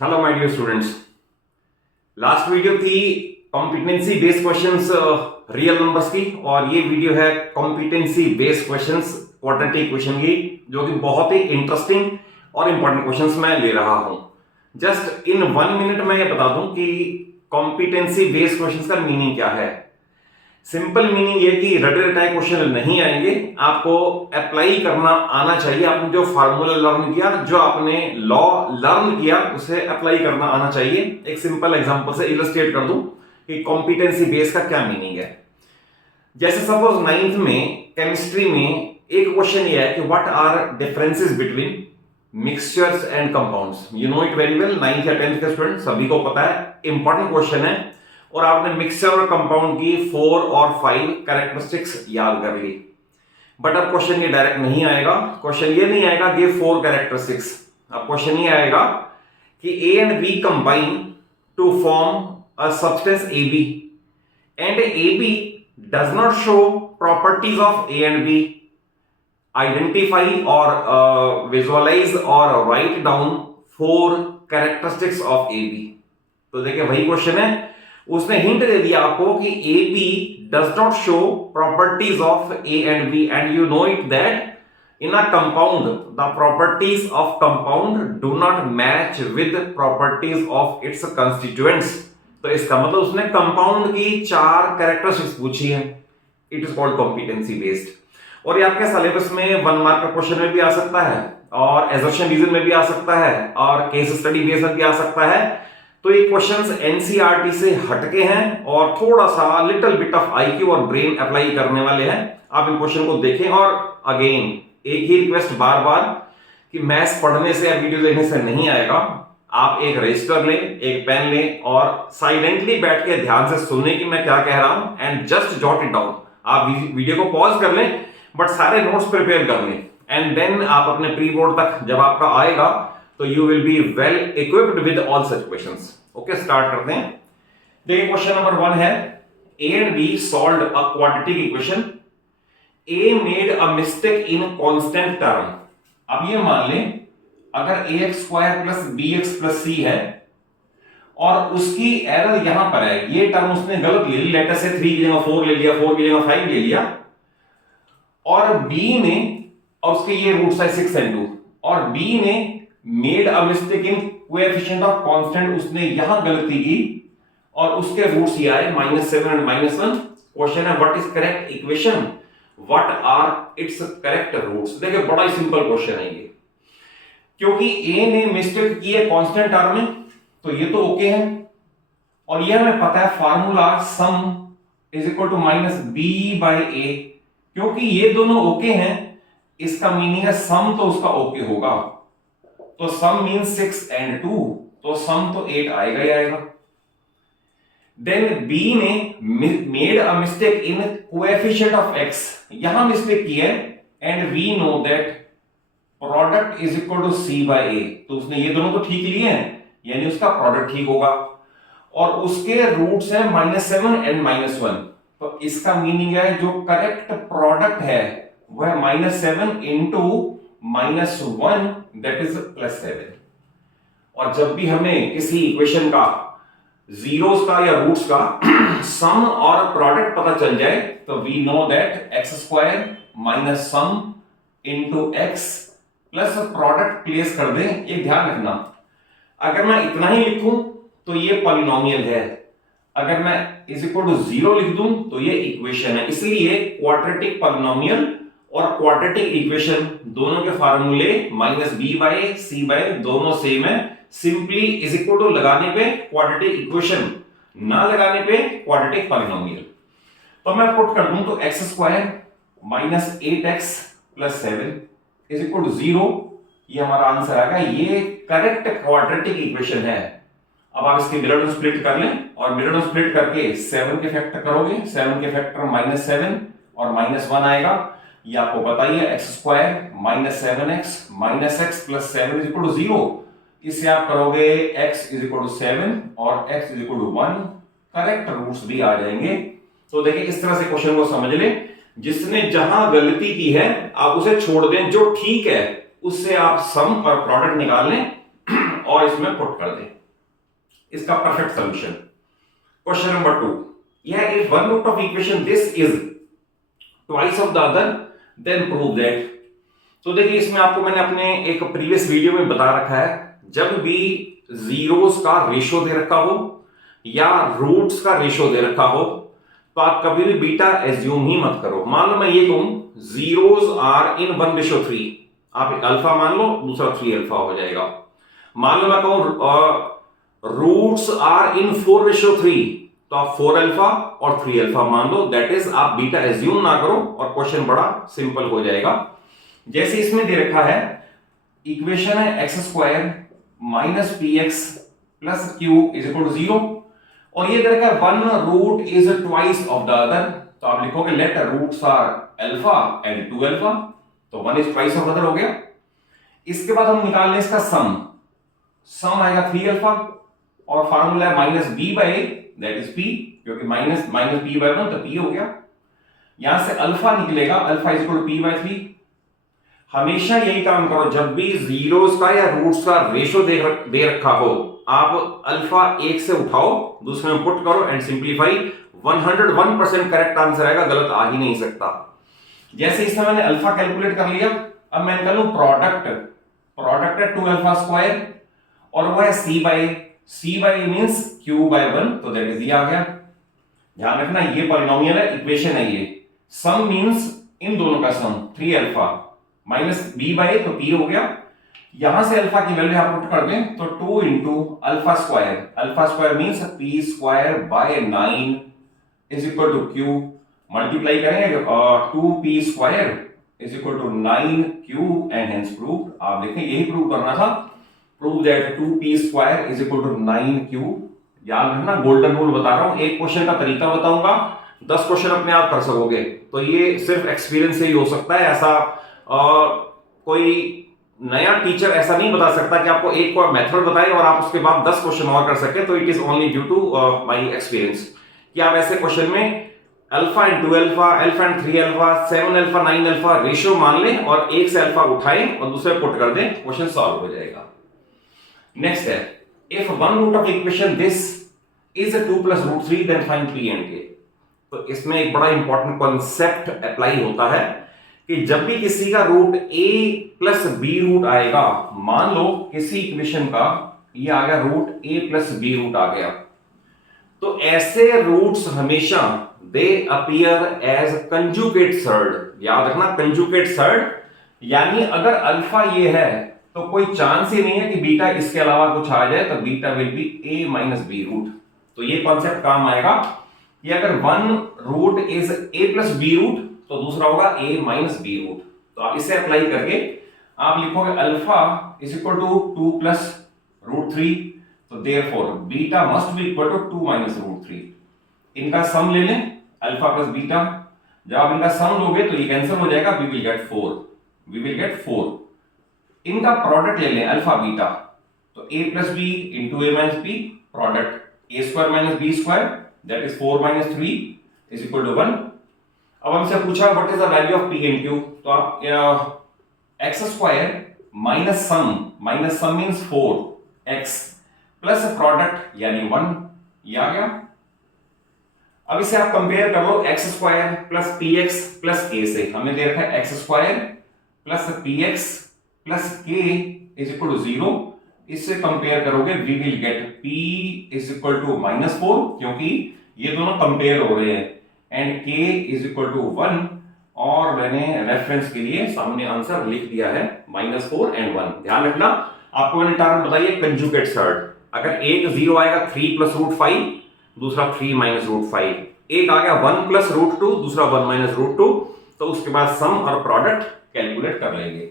Hello my dear students. Last video थी competency based questions real numbers की, और ये वीडियो है competency based questions quadratic equation की, जो कि बहुत ही इंटरेस्टिंग और इंपॉर्टेंट क्वेश्चंस मैं ले रहा हूं। जस्ट इन 1 मिनट में ये बता दूं कि कॉम्पिटेंसी बेस्ड क्वेश्चंस का मीनिंग क्या है। सिंपल मीनिंग ये कि रटे रटाए क्वेश्चन नहीं आएंगे, आपको अप्लाई करना आना चाहिए। आपने जो फार्मूला लर्न किया, जो आपने लॉ लर्न किया, उसे अप्लाई करना आना चाहिए। एक सिंपल एग्जांपल से इलस्ट्रेट कर दूं कि कॉम्पिटेंसी बेस का क्या मीनिंग है। जैसे सपोज 9th में केमिस्ट्री में एक क्वेश्चन ये है कि what are differences between mixtures and compounds. You know it very well, 9th या 10th के स्टूडेंट सभी को पता है, इंपॉर्टेंट क्वेश्चन है। और आपने मिक्सचर और कंपाउंड की 4 और 5 कैरेक्टरिस्टिक्स याद कर ली। बट अब क्वेश्चन ये डायरेक्ट नहीं आएगा। क्वेश्चन ये नहीं आएगा गिव 4 कैरेक्टरिस्टिक्स। अब क्वेश्चन ये आएगा कि A and B combine to form a substance A B and A B does not show properties of A and B. Identify और विजुअलाइज और write down 4 characteristics of A B. तो देखिए वही question है, उसने हिंट दे दिया आपको कि A B does not show properties of A and B, and you know it that in a compound the properties of compound do not match with properties of its constituents. तो इसका मतलब उसने compound की 4 characteristics पूछी है। It is called competency based. और ये आपके सिलेबस में 1 मार्क का क्वेश्चन में भी आ सकता है, और एजर्शन रीजन में भी आ सकता है, और केस स्टडी बेस्ड में भी आ सकता है। तो ये क्वेश्चंस एनसीईआरटी से हटके हैं और थोड़ा सा लिटिल बिट ऑफ आईक्यू और ब्रेन अप्लाई करने वाले हैं। आप इन क्वेश्चन को देखें। और अगेन एक ही रिक्वेस्ट बार बार कि मैथ्स पढ़ने से या वीडियो देखने से नहीं आएगा। आप एक रजिस्टर लें, एक पेन लें और साइलेंटली बैठ के ध्यान से सुनने की मैं क्या कह रहा हूं, and just jot it down. आप वीडियो को पॉज कर लें, बट सारे नोट्स प्रिपेयर कर लें, एंड देन आप अपने प्री बोर्ड तक जब आपका आएगा तो you will be well equipped with all such questions. Okay, start करते हैं। देखिए क्वेश्चन नंबर 1 है, ए and B solved a quadratic equation. A made a mistake in constant term. अब ये मान लें अगर ax² plus bx plus c है और उसकी एरर यहां पर है, ये टर्म उसने गलत ले ली, लेटर से 3 की जगह 4 ले लिया, 4 की जगह 5 ले लिया, और b ने, और उसके ये रूट्स है 6 and 2, और b ने made a mistake in coefficient of constant, उसने यहां गलती की और उसके रूट्स ये आए -7 और -1। क्वेश्चन है what is correct equation, what are its correct roots. देखिए बड़ा ही सिंपल क्वेश्चन है ये, क्योंकि a ने मिस्टेक की है कांस्टेंट टर्म में, तो ये तो ओके है। और ये हमें पता है formula sum is equal to -b/a। क्योंकि ये दोनों ओके हैं, इसका मीनिंग है सम तो उसका ओके होगा। तो सम मीन 6 and 2, तो सम तो 8 आएगा ही आएगा। देन b ने made a mistake in coefficient of x, यहां मिस्टेक की है, and we know that product is equal to c/a। तो उसने ये दोनों तो ठीक लिए हैं, यानी उसका प्रोडक्ट ठीक होगा। और उसके रूट्स हैं -7 and -1, तो इसका मीनिंग है जो करेक्ट प्रोडक्ट है वह -7 इंटू -1, दैट इज +7। और जब भी हमें किसी इक्वेशन का जीरोस का या रूट्स का सम और प्रोडक्ट पता चल जाए, तो we know that x² minus sum into x plus product place कर दें। एक ध्यान रखना, अगर मैं इतना ही लिखूं तो ये पॉलिनोमियल है, अगर मैं इज इक्वल टू 0 लिख दूं तो ये इक्वेशन है। इसलिए क्वाड्रेटिक पॉलिनोमियल और क्वाड्रेटिक इक्वेशन दोनों के फार्मूले -b/c/ दोनों सेम है। सिंपली इज इक्वल टू लगाने पे क्वाड्रेटिक इक्वेशन, ना लगाने पे क्वाड्रेटिक पॉलिनोमियल। तो मैं पुट कर दूं तो x² minus 8x plus 7 is equal to 0। ये हमारा आंसर आएगा, ये करेक्ट क्वाड्रेटिक इक्वेशन है। अब आप इसके मिरर टर्म स्प्लिट कर लें, और मिरर टर्म स्प्लिट करके 7 के फैक्टर करोगे, 7 के फैक्टर -7 और -1 आएगा। ये आपको पता ही है, x² minus 7x minus x plus 7 is equal to 0। इससे आप करोगे x इज इक्वल टू 7 और x is equal to 1, correct roots भी आ जाएंगे। तो देखिए इस तरह से क्वेश्चन को समझ लें, जिसने जहां गलती की है आप उसे छोड़ दें, जो ठीक है उससे आप सम और प्रोडक्ट निकाल लें और इसमें पुट कर दें, इसका परफेक्ट सोल्यूशन। क्वेश्चन नंबर 2, यह if one root of equation this is twice of the other then prove that. तो देखिए इसमें आपको मैंने अपने एक प्रीवियस वीडियो में बता रखा है, जब भी जीरोस का रेशो दे रखा हो या रूट्स का रेशो दे रखा हो तो आप कभी भी बीटा एज्यूम ही मत करो। मान लो मैं ये कहूं जीरोस आर इन 1:3, आप अल्फा मान लो, दूसरा 3 अल्फा हो जाएगा। मान लो मैं कहूं रूट्स आर इन 4:3, तो आप 4 अल्फा और 3 अल्फा मान लो, दैट इज आप बीटा एज्यूम ना करो और क्वेश्चन बड़ा सिंपल हो जाएगा। जैसे इसमें दे रखा है इक्वेशन है x² minus px plus q is equal to 0 और ये दे रखा है one root is twice of the other, तो आप लिखोगे let roots are alpha and 2 alpha, तो 1 इज ट्वाइस ऑफ अदर हो गया। इसके बाद हम निकाल लें इसका सम आएगा 3 अल्फा और फार्मूला है minus b by a that is p, क्योंकि माइनस b बाय 1 तो p हो गया। यहां से अल्फा निकलेगा, alpha is equal to p by 3। हमेशा यही काम करो, जब भी जीरोस का या रूट्स का रेशो दे रखा हो, आप अल्फा एक से उठाओ, दूसरे में पुट करो एंड सिंप्लीफाई। 101% करेक्ट आंसर आएगा, गलत आ ही नहीं सकता। जैसे इसमें मैंने अल्फा कैलकुलेट कर लिया, अब मैं निकालूं प्रोडक्ट है 2 अल्फा स्क्वायर और वो है c by means q by 1, तो दैट इज ये आ गया। ध्यान रखना ये पॉलिनोमियल है, इक्वेशन है ये। सम मींस इन दोनों का सम 3 अल्फा माइनस b बाय तो p हो गया। यहां से अल्फा की वैल्यू आप पुट कर दें तो 2 into alpha square means p square by 9 is equal to q, multiply करेंगे 2p square is equal to 9q and hence prove. आप देखें यही प्रूव करना था, prove that 2p square is equal to 9q। याद रखना गोल्डन रूल बता रहा हूं, एक क्वेश्चन का तरीका बताऊंगा, 10 क्वेश्चन अपने आप कर सकोगे। तो ये सिर्फ एक्सपीरियंस से ही हो सकता है, ऐसा कोई नया टीचर ऐसा नहीं बता सकता कि आपको एक को मेथड बताए और आप उसके बाद 10 क्वेश्चन और कर सके। तो it is only due to my experience कि आप ऐसे क्वेश्चन में alpha and 2 alpha and 3 alpha 7 alpha 9 alpha ratio मान लें और एक से अल्फा उठाएं और दूसरे पुट कर दें, क्वेश्चन सॉल्व हो जाएगा। नेक्स्ट है if one root of equation this is 2 + √3 then find p and k। तो इसमें एक बड़ा इंपॉर्टेंट कॉन्सेप्ट अप्लाई होता है कि जब भी किसी का root a plus b root आएगा, मान लो किसी इक्वेशन का ये आ गया root a plus b root आ गया, तो ऐसे रूट्स हमेशा they appear as conjugate surd. याद रखना कंजुगेट सर्ड, यानी अगर अल्फा ये है तो कोई चांस ही नहीं है कि बीटा इसके अलावा कुछ आ जाए, तो beta will be a minus b root. तो ये कॉन्सेप्ट काम आएगा कि अगर one root is a plus b root तो दूसरा होगा a माइनस b रूट। तो आप इसे अप्लाई करके आप लिखोगे alpha is equal to 2 plus √3, तो therefore beta must be equal to 2 minus √3। इनका सम ले लें अल्फा प्लस बीटा, जब आप इनका सम लोगे तो ये कैंसिल हो जाएगा, वी विल गेट 4। इनका प्रोडक्ट ले लें अल्फा बीटा, तो a plus b into a minus b, product a square minus b square that is 4 minus 3 is equal to 1। अब हमसे पूछा what is the value of p and q, तो आप x square minus sum means 4x plus product यानी 1, ये आ गया। अब इसे आप कंपेयर कर लो x square plus px plus k से। हमें दे रखा है x square plus px plus k is equal to 0। इससे कंपेयर करोगे we will get p is equal to -4, क्योंकि ये दोनों कंपेयर हो रहे हैं, and k is equal to 1, और मैंने रेफरेंस के लिए सामने आंसर लिख दिया है -4 एंड 1। ध्यान रखना, आपको मैंने टर्म बताई है कंजुगेट सर्ड। अगर एक 0 आएगा 3 प्लस √5, दूसरा 3 माइनस √5, एक आ गया 1 प्लस √2, दूसरा 1 माइनस √2, तो उसके बाद सम और प्रोडक्ट कैलकुलेट कर लेंगे।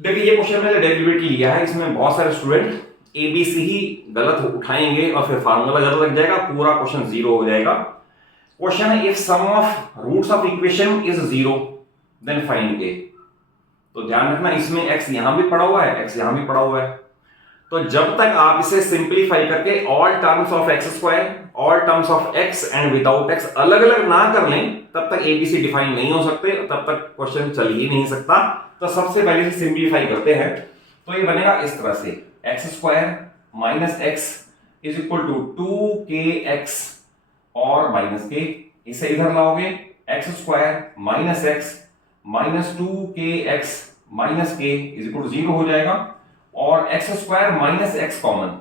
देखिए ये क्वेश्चन मैंने डेरिवेटिव लिया है, इसमें बहुत सारे स्टूडेंट एबीसी ही गलत उठाएंगे और फिर फार्मूला गलत लग जाएगा, पूरा क्वेश्चन 0 हो जाएगा। क्वेश्चन है if sum of roots of equation is 0 then find a। तो ध्यान रखना इसमें x यहां भी पड़ा हुआ है, x यहां भी पड़ा हुआ है, तो जब तक आप इसे सिंप्लीफाई करके all terms of x square, all terms of x and without x अलग अलग ना कर लें, तब तक एबीसी डिफाइन नहीं हो सकते, तब तक क्वेश्चन चल ही नहीं सकता। तो सबसे पहले से सिंप्लीफाई करते हैं, तो ये बनेगा इस तरह से x square minus x is equal to 2kx और माइनस के, इसे इधर लाओगे x square minus x minus 2kx minus k is equal to 0 हो जाएगा, और x square minus x common,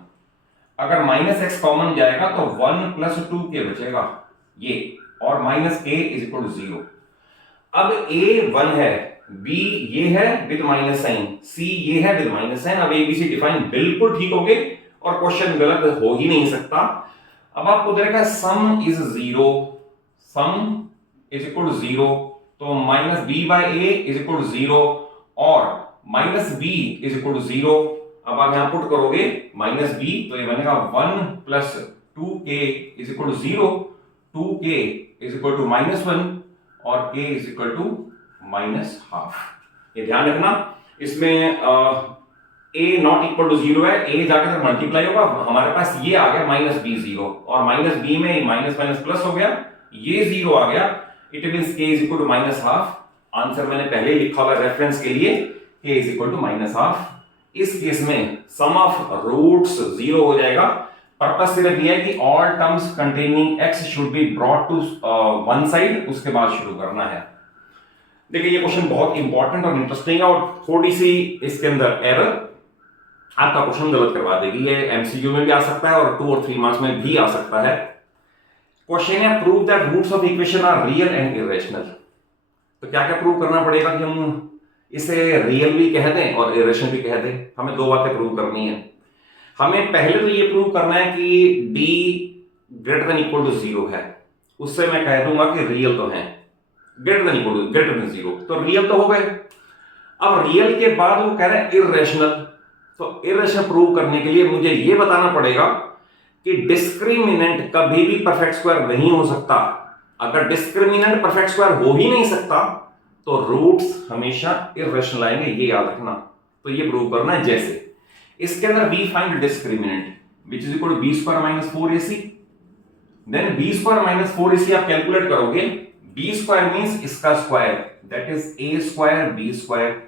अगर माइनस एक्स कॉमन जाएगा तो 1 प्लस 2k बचेगा ये, और minus k is equal to 0। अब a 1 है, b ये है विद माइनस साइन, c ये है विद माइनस साइन। अब abc डिफाइन बिल्कुल ठीक हो गए और क्वेश्चन गलत हो ही नहीं सकता। अब आपको दे रखा है sum is 0, sum is equal to 0, तो minus b by a is equal to 0 और minus b is equal to 0। अब आप यहां पुट करोगे माइनस बी, तो ये बनेगा 1 plus 2k is equal to 0, 2k is equal to minus 1 और k is equal to minus half. ये ध्यान रखना, इसमें a नॉट इक्वल टू 0 है, a जाकर मल्टीप्लाई होगा, हमारे पास ये आ गया माइनस बी 0 और माइनस बी में माइनस माइनस प्लस हो गया, ये 0 आ गया, it means k is equal to minus half. Answer मैंने पहले ही लिखा हुआ रेफरेंस के लिए, k is equal to minus half. इस केस में सम ऑफ रूट्स 0 हो जाएगा। पर्पस सिर्फ ये है कि all terms containing x should be brought to one side, उसके बाद शुरू करना है। देखिए ये क्वेश्चन बहुत इंपॉर्टेंट और इंटरेस्टिंग है और थोड़ी सी इसके अंदर एरर आपका क्वेश्चन गलत करवा देगी। ये एमसीक्यू में भी आ सकता है और 2 और 3 मार्क्स में भी आ सकता है। क्वेश्चन है prove that roots of equation are real and irrational. तो क्या क्या प्रूव करना पड़ेगा कि हम इसे रियल भी कह दें और इरेशनल भी कह दें। हमें 2 बातें प्रूव करनी है। हमें पहले तो ये प्रूव करना है कि d greater than equal to 0 है, उससे मैं कह दूंगा कि रियल तो है, greater than equal to greater than 0, तो रियल तो हो गए। अब रियल के बाद वो कह रहे हैं इरेशनल, तो इरेशनल प्रूव करने के लिए मुझे ये बताना पड़ेगा कि डिस्क्रिमिनेंट कभी भी परफेक्ट स्क्वायर नहीं हो सकता। अगर डिस्क्रिमिनेंट परफेक्ट स्क्वायर हो ही नहीं सकता तो रूट्स हमेशा इरेशनल आएंगे, ये याद रखना। तो ये प्रूव करना है। जैसे इसके अंदर we find discriminant which is equal to b square minus 4ac, then b square minus 4ac आप कैलकुलेट करोगे, बी स्क्वायर मींस इसका square that is a square b square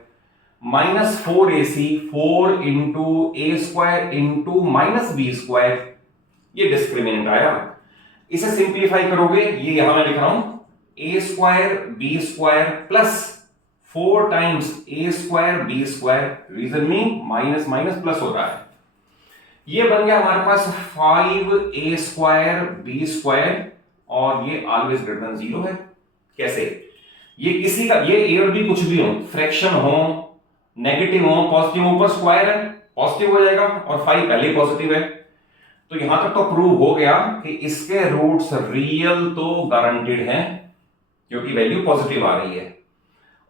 minus 4ac 4 into a square into minus b square, ये discriminant आया। इसे simplify करोगे, ये यहां मैं लिख रहा हूं a square b square plus 4 times a square b square, reason में माइनस माइनस प्लस हो रहा है, ये बन गया हमारे पास 5a स्क्वायर बी स्क्वायर और ये ऑलवेज ग्रेटर देन 0 है। कैसे? ये किसी का, ये ए और बी कुछ भी हो, फ्रैक्शन हो, नेगेटिव हो, पॉजिटिव हो, ऊपर स्क्वायर है पॉजिटिव हो जाएगा और 5 पहले ही पॉजिटिव है। तो यहां तक तो प्रूव हो गया कि इसके रूट्स रियल तो गारंटेड हैं क्योंकि वैल्यू पॉजिटिव आ रही है।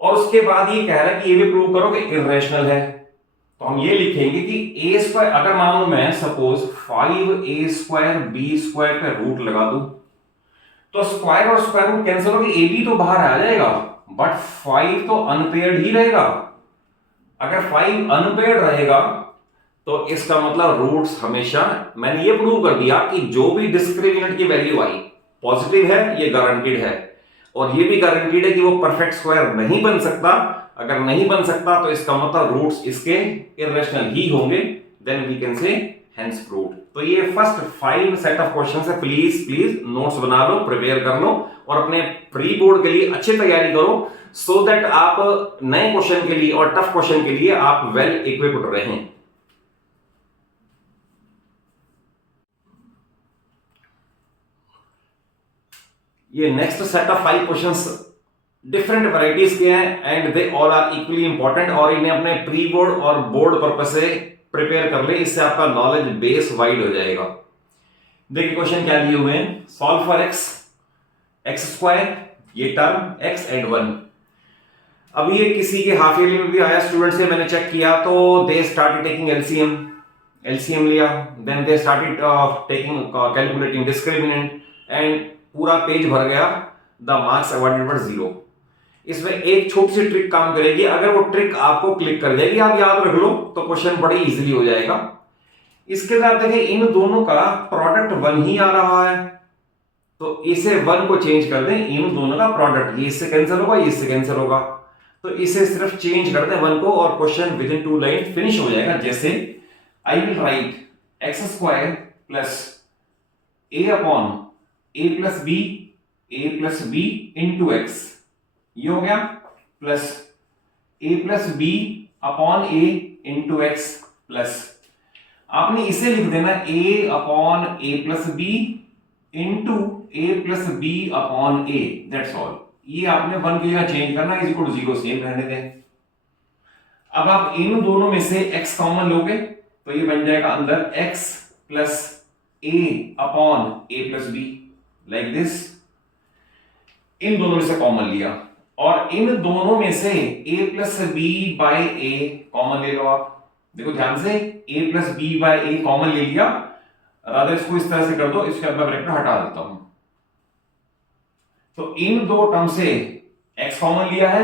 और उसके बाद ये कह रहा है कि ये भी प्रूव करो कि इरेशनल है। तो हम ये लिखेंगे कि a स्क्वायर, अगर मान लो मैं suppose 5a square b square पे रूट लगा दूं तो स्क्वायर और स्क्वायर रूट कैंसिल होगी, a b तो बाहर आ जाएगा बट 5 तो अनपेयर्ड ही रहेगा। अगर 5 अनपेयर्ड रहेगा तो इसका मतलब रूट्स हमेशा, मैंने ये प्रूव कर दिया कि जो भी डिस्क्रिमिनेंट की वैल्यू आई पॉजिटिव है, ये गारंटीड है, और ये भी गारंटीड है कि वो परफेक्ट स्क्वायर नहीं बन सकता। अगर नहीं बन सकता तो इसका मतलब रूट्स इसके इरेशनल ही होंगे, then we can say hence proved. तो ये फर्स्ट 5 सेट ऑफ क्वेश्चंस है। प्लीज नोट्स बना लो, प्रिपेयर कर लो और अपने प्री बोर्ड के लिए अच्छी तैयारी करो सो दैट आप नए क्वेश्चन के लिए और टफ क्वेश्चन के लिए आप वेल इक्विप्ड रहें। ये next set of 5 questions different varieties के हैं and they all are equally important, और इन्हें अपने प्री बोर्ड और बोर्ड पर्पस से प्रिपेयर कर ले, इससे आपका नॉलेज बेस वाइड हो जाएगा। देखिए क्वेश्चन क्या दिए हुए हैं, सॉल्व फॉर एक्स स्क्वायर, ये टर्म x एंड 1। अब ये किसी के हाफ ईयरली में भी आया स्टूडेंट से, मैंने चेक किया तो दे स्टार्टेड टेकिंग एलसीएम लिया, then they started taking calculating discriminant and पूरा पेज भर गया, द मार्क्स अवॉर्डेड वर 0। इसमें एक छोटी सी ट्रिक काम करेगी, अगर वो ट्रिक आपको क्लिक कर जाएगी, आप याद रख लो तो क्वेश्चन बड़े इजीली हो जाएगा। इसके बाद देखिए इन दोनों का प्रोडक्ट 1 ही आ रहा है, तो इसे 1 को चेंज कर दें, इन दोनों का प्रोडक्ट, ये इससे कैंसिल होगा, ये इससे कैंसिल होगा, तो इसे सिर्फ चेंज कर दें 1 को और question within 2 line finish हो जाएगा। जैसे I will write x square plus a upon a plus b into x, ये हो गया, plus a plus b upon a into x, plus आपने इसे लिख देना a upon a plus b into a plus b upon a, that's all. ये आपने 1 की जगह चेंज करना, इज इक्वल टू 0 सेम रहने दें। अब आप इन दोनों में से x कॉमन लोगे तो ये बन जाएगा अंदर x plus a upon a plus b, like this. इन दोनों में से कॉमन लिया और इन दोनों में से a plus b by a common ले लो। आप देखो ध्यान से, a plus b by a common ले लिया, रादर इसको इस तरह से कर दो, इसके बाद ब्रैकेट हटा देता हूं। तो इन दो टर्म से x कॉमन लिया है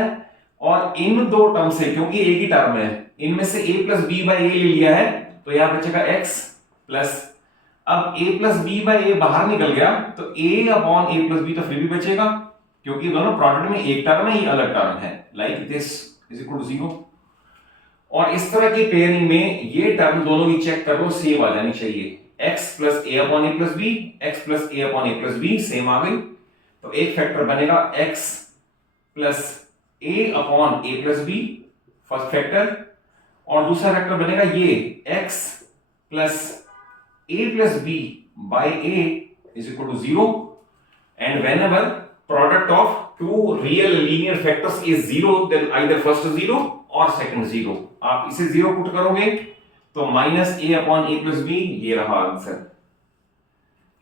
और इन दो टर्म से, क्योंकि एक ही टर्म है, इनमें से a plus b by a ले लिया है, तो यहां बचेगा x प्लस, अब a plus b by a बाहर निकल गया तो a upon a plus b तो फिर भी बचेगा, क्योंकि दोनों प्रोडक्ट में एक टर्म है, ये अलग टर्म है, like this is equal to 0। और इस तरह की पेयरिंग में ये टर्म दोनों की चेक कर लो, सेम आ जानी चाहिए, x plus a upon a plus b, x plus a upon a plus b same आ गई। तो एक फैक्टर बनेगा x plus a upon a plus b, first factor, और दूसरा फैक्टर बनेगा ये x plus a plus b by a is equal to 0। And whenever product of two real linear factors is 0, then either first 0 or second 0। आप इसे 0 put करोगे तो minus a upon a plus b, ये रहा answer.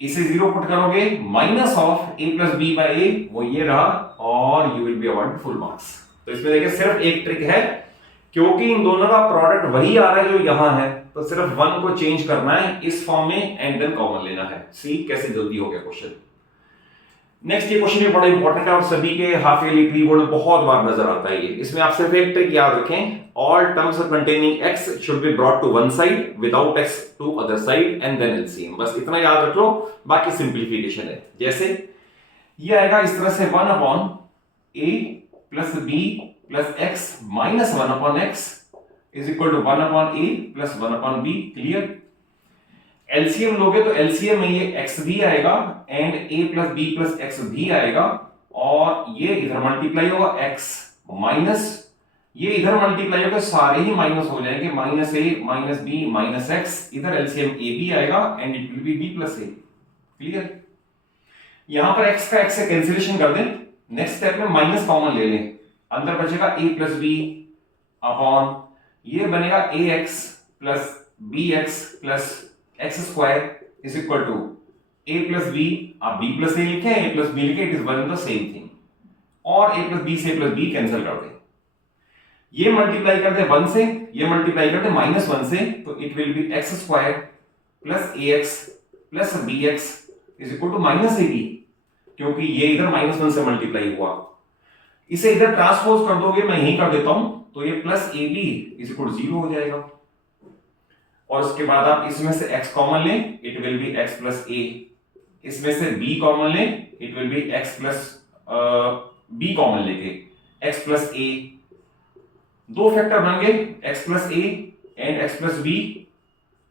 इसे 0 put करोगे minus of a plus b by a, वो ये रहा, और you will be award full marks. तो इसमें देखिए सिर्फ एक ट्रिक है, क्योंकि इन दोनों का प्रोडक्ट वही आ रहा है जो यहां है, तो सिर्फ 1 को चेंज करना है इस फॉर्म में एंड देन कॉमन लेना है। सी कैसे जल्दी हो गया क्वेश्चन। नेक्स्ट ये क्वेश्चन भी बड़ा इंपॉर्टेंट है और सभी के हाफ ईयरली प्री बोर्ड में बहुत बार नजर आता है ये। इसमें आप सिर्फ एक ट्रिक याद रखें, all terms containing x should be brought to one side without x to other side and then LCM, बस इतना याद रख लो, बाकी सिंपलीफिकेशन है। जैसे ये आएगा इस तरह से 1 upon a plus b plus x minus 1 upon x is equal to 1 upon a plus 1 upon b, clear. LCM लोगे तो एलसीएम में ये x भी आएगा and a plus b plus x भी आएगा, और ये इधर मल्टीप्लाई होगा x माइनस ये इधर मल्टीप्लाई होगा, सारे ही माइनस हो जाएंगे, minus a minus b minus x, इधर एलसीएम a भी आएगा and it will B b plus a, clear. यहां पर x का x से कैंसिलेशन कर दें, नेक्स्ट स्टेप में माइनस कॉमन ले लें, अंदर बचेगा a प्लस b अपॉन ये बनेगा ax plus bx plus x square is equal to a plus b, आप b प्लस ए लिखे, a प्लस बी लिखे, it is one the same thing, और a प्लस बी से a plus b cancel कर दे, ये multiply कर दे 1 से, ये मल्टीप्लाई कर दे माइनस 1 से, तो it will be x square plus a x plus b x is equal to minus a b, क्योंकि ये इधर माइनस 1 से मल्टीप्लाई हुआ। इसे इधर ट्रांसपोज कर दोगे, मैं यही कर देता हूं, तो ये plus a b is equal to 0 हो जाएगा, और उसके बाद आप इसमें से x कॉमन लें, it will be x plus a, इसमें से b कॉमन लें, it will be x plus b common लेके x प्लस a, दो फैक्टर बन गए x plus a and x plus b,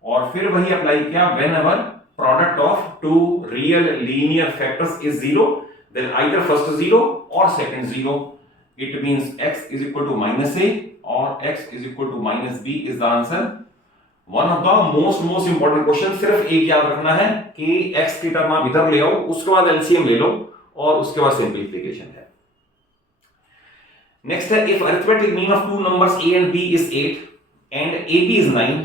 और फिर वही अप्लाई किया, whenever product of two real linear factors is 0, then either first 0 और second 0, it means x is equal to minus a और x is equal to minus b is the answer. One of the most important question, सिर्फ एक याद रखना है कि x की term आप इधर ले आओ, उसके बाद एलसीएम ले लो, और उसके बाद सिंपलीफिकेशन है। नेक्स्ट है, if arithmetic mean of two numbers a and b is 8 and ab is 9,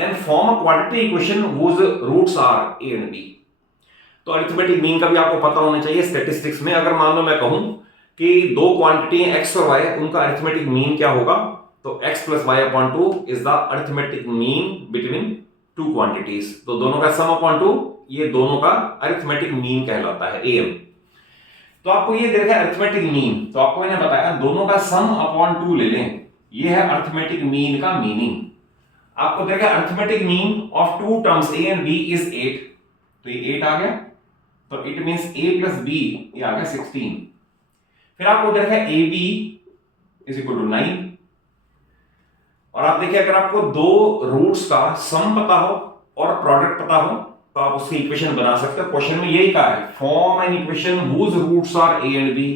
then form a quadratic equation whose roots are a and b। तो अरिथमेटिक मीन का भी आपको पता होना चाहिए स्टैटिस्टिक्स में। अगर मान लो मैं कहूं कि दो क्वांटिटी हैं x और y, उनका अरिथमेटिक मीन क्या होगा, तो x plus y upon 2 is the arithmetic mean between two quantities, तो दोनों का सम अपॉन 2, ये दोनों का अरिथमेटिक मीन कहलाता है am। तो आपको ये देखा है अरिथमेटिक मीन, तो आपको मैंने बताया दोनों का सम अपॉन 2 ले लें, ये है अरिथमेटिक मीन का मीनिंग। आपको देखा arithmetic mean of two terms a and b is 8, तो ये 8 आ गया, तो it means a plus b ये आ गया 16। फिर आपको देखा ab इज इक्वल टू 9, और आप देखिए अगर आपको दो रूट्स का सम पता हो और प्रोडक्ट पता हो तो आप उसकी इक्वेशन बना सकते हो। क्वेश्चन में यही कहा है, form an equation whose roots are a and b.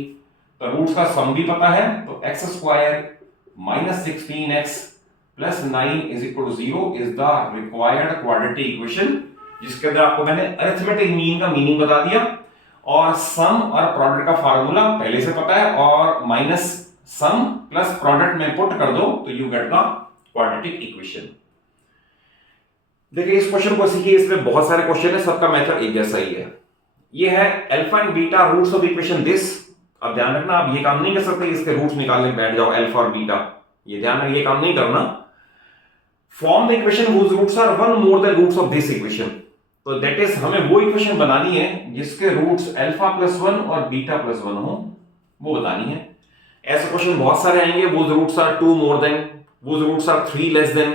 तो रूट्स का सम भी पता है, तो x square minus 16x plus 9 is equal to 0 is the required quadratic equation, जिसके अंदर आपको मैंने अरिथमेटिक मीन का मीनिंग बता दिया और सम और प्रोडक्ट का फार्मूला पहले से पता है, और माइनस सम प्लस प्रोडक्ट में पुट कर दो तो you get the quadratic equation. देखिए इस क्वेश्चन को सीखिए, इसमें बहुत सारे क्वेश्चन है, सबका मेथड एक जैसा ही है। ये है alpha and beta roots of equation this. अब ध्यान रखना, आप ये काम नहीं कर सकते इसके रूट्स निकालने बैठ जाओ अल्फा और बीटा, ये ध्यान रखना, ये काम नहीं करना। Form the equation whose roots are one more than roots of this equation. तो दैट इज हमें वो इक्वेशन बनानी है जिसके रूट्स अल्फा प्लस 1 और बीटा प्लस 1 हो, वो बतानी है। ऐसे क्वेश्चन बहुत सारे आएंगे, वो रूट्स आर 2 मोर देन, वो रूट्स आर 3 लेस देन।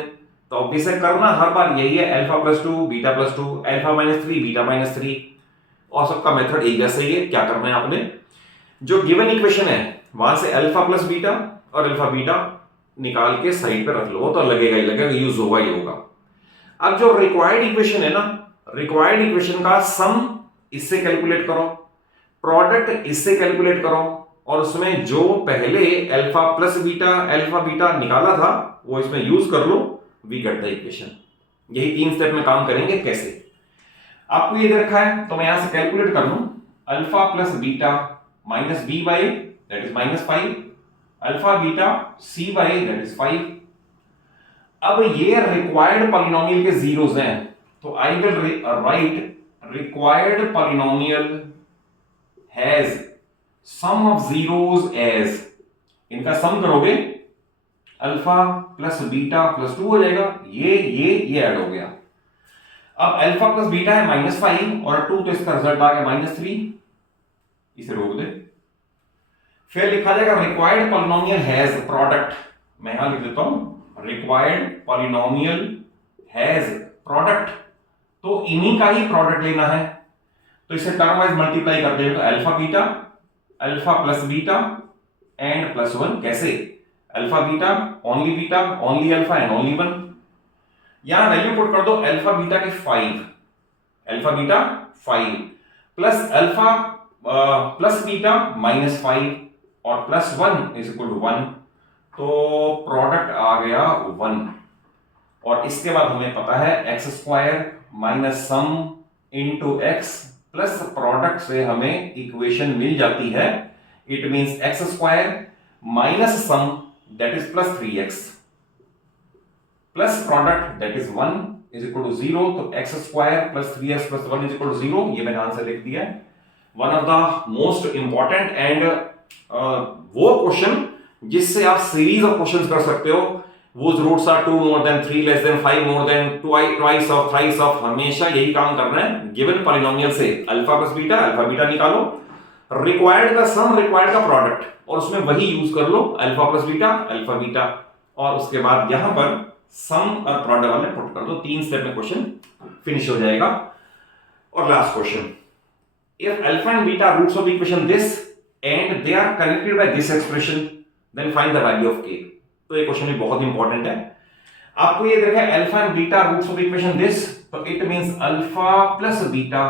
तो ऑब्वियस करना हर बार यही है, alpha plus 2 beta plus 2, alpha minus 3 beta minus 3, और सबका मेथड एक जैसा ही है। क्या करना है आपने, जो गिवन इक्वेशन है वहां से अल्फा प्लस बीटा और अल्फा बीटा निकाल के साइड पे रख लो, तो लगेगा ही लगेगा, यूज होगा ही होगा। अब जो रिक्वायर्ड इक्वेशन है ना, रिक्वायर्ड इक्वेशन का सम इससे कैलकुलेट करो, प्रोडक्ट इससे कैलकुलेट करो, और उसमें जो पहले alpha plus beta alpha beta निकाला था वो इसमें यूज कर लो, वी गेट द इक्वेशन। यही 3 स्टेप में काम करेंगे। कैसे, आपको ये दे रखा है तो मैं यहां से कैलकुलेट कर लूं, alpha plus beta minus b by that is minus 5, alpha beta c by that is 5। अब ये रिक्वायर्ड पॉलिनोमियल के जीरोस हैं, तो I will write required polynomial has sum of zeros as, इनका सम करोगे अल्फा प्लस बीटा प्लस 2 हो जाएगा, ये ऐड हो गया। अब अल्फा प्लस बीटा है माइनस 5 और 2, तो इसका रिजल्ट आ गया माइनस 3, इसे रोक दे। फिर लिखा जाएगा रिक्वायर्ड पॉलिनोमियल हैज प्रोडक्ट, मैं यहां लिख देता हूं रिक्वायर्ड पॉलिनोमियल हैज प्रोडक्ट, तो इन्हीं का ही प्रोडक्ट लेना है, तो इसे टर्म वाइज मल्टीप्लाई कर देगा, alpha beta alpha plus beta and plus 1। कैसे, alpha beta only alpha and only 1, यहां वैल्यू पुट कर दो अल्फा बीटा के 5, alpha beta 5 plus alpha plus beta minus 5 और प्लस 1 इज इक्वल टू 1, तो product आ गया 1। और इसके बाद हमें पता है x square minus sum into x plus product से हमें इक्वेशन मिल जाती है, it means x square minus sum that is plus 3x plus product that is 1 is equal to 0, तो x square plus 3x plus 1 is equal to 0, ये मैंने answer लिख दिया है। One of the most important and वो question जिससे आप series of questions कर सकते हो, वो roots are 2 more than 3 less than 5 more than twice of thrice of, हमेशा यही काम करना है। गिवन पॉलिनोमियल से alpha plus beta alpha beta निकालो, रिक्वायर्ड का सम रिक्वायर्ड का प्रोडक्ट, और उसमें वही यूज कर लो alpha plus beta alpha beta, और उसके बाद यहां पर सम और प्रोडक्ट वाले पुट कर दो। 3 स्टेप में क्वेश्चन फिनिश हो जाएगा। और last question, if alpha and beta roots of equation this and they are connected by this expression then find the value of k. तो ये क्वेश्चन भी बहुत इंपॉर्टेंट है। आपको ये देखा है alpha and beta roots of equation this, तो it means alpha plus beta,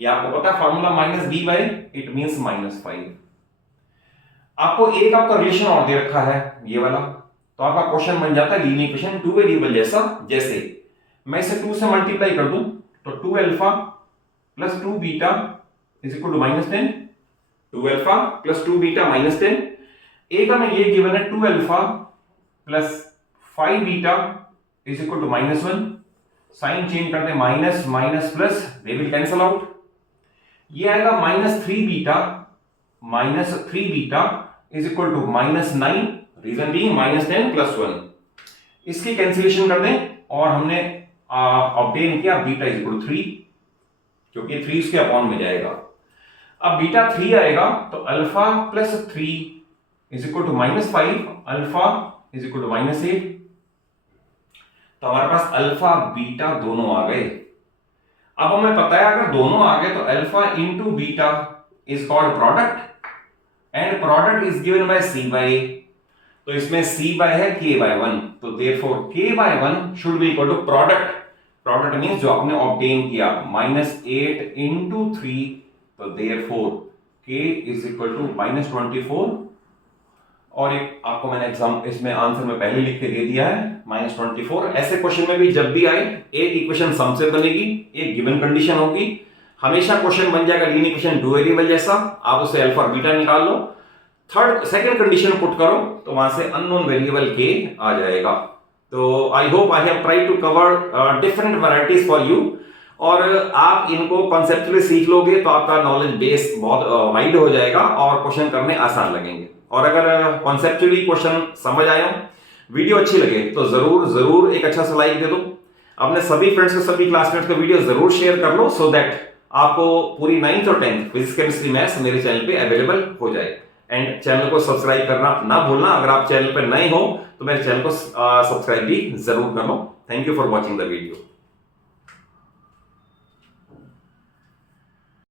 ये आपको पता है formula minus b by it means minus 5। आपको एक आपका रिलेशन और दे रखा है ये वाला, तो आपका क्वेश्चन बन जाता है लीनियर इक्वेशन 2 वेरिएबल जैसा। जैसे मैं इसे 2 से मल्टीप्लाई कर दूं तो 2 alpha plus 2 beta is equal to minus 10, 2 alpha plus 2 beta minus 10। एक हमें ये गिवन है 2 alpha plus 5 beta is equal to minus 1, sign change करते हैं माइनस माइनस प्लस, दे विल कैंसल आउट, ये आएगा minus 3 beta is equal to minus 9, reason being minus 10 plus 1। इसकी कैंसिलेशन कर दें और हमने ऑब्टेन किया बीटा इज इक्वल टू 3, क्योंकि 3 इसके अपॉन में जाएगा। अब बीटा 3 आएगा तो alpha plus 3 is equal to minus 5, alpha is equal to minus 8, तो हमारे पास अल्फा बीटा दोनों आ गए। अब हमें पता है अगर दोनों आ गए तो alpha into beta is called product and product is given by c by a. तो इसमें c बाय है k बाय 1, तो therefore k by 1 should be equal to product means जो आपने ऑब्टेन किया -8 into 3, तो therefore k is equal to -24, और एक आपको मैंने एग्जाम इसमें आंसर में पहले लिख के दे दिया है -24। ऐसे क्वेश्चन में भी जब भी आए एक इक्वेशन सम से बनेगी, एक गिवन कंडीशन होगी, हमेशा क्वेश्चन बन जाएगा लीनियर इक्वेशन डू वेरिएबल जैसा, आप उसे अल्फा और बीटा निकाल लो, सेकंड कंडीशन पुट करो तो वहां से अननोन वेरिएबल के आ जाएगा। तो I hope I have tried to cover different varieties for you, और आप इनको कॉन्सेप्चुअली सीख लोगे तो आपका नॉलेज बेस बहुत वाइड हो जाएगा और क्वेश्चन करने आसान लगेंगे। और अगर कॉन्सेप्चुअली क्वेश्चन समझ आए हो, वीडियो अच्छी लगे तो जरूर एक अच्छा सा लाइक दे दो, अपने सभी फ्रेंड्स को, सभी क्लासमेट्स को वीडियो जरूर शेयर कर लो, सो दैट आपको पूरी 9th और 10th फिजिक्स केमिस्ट्री मैथ्स मेरे चैनल पे अवेलेबल हो जाए। एंड चैनल को सब्सक्राइब करना ना भूलना, अगर आप चैनल पर नए हो तो मेरे चैनल को सब्सक्राइब भी जरूर कर लो। Thank you for watching the video.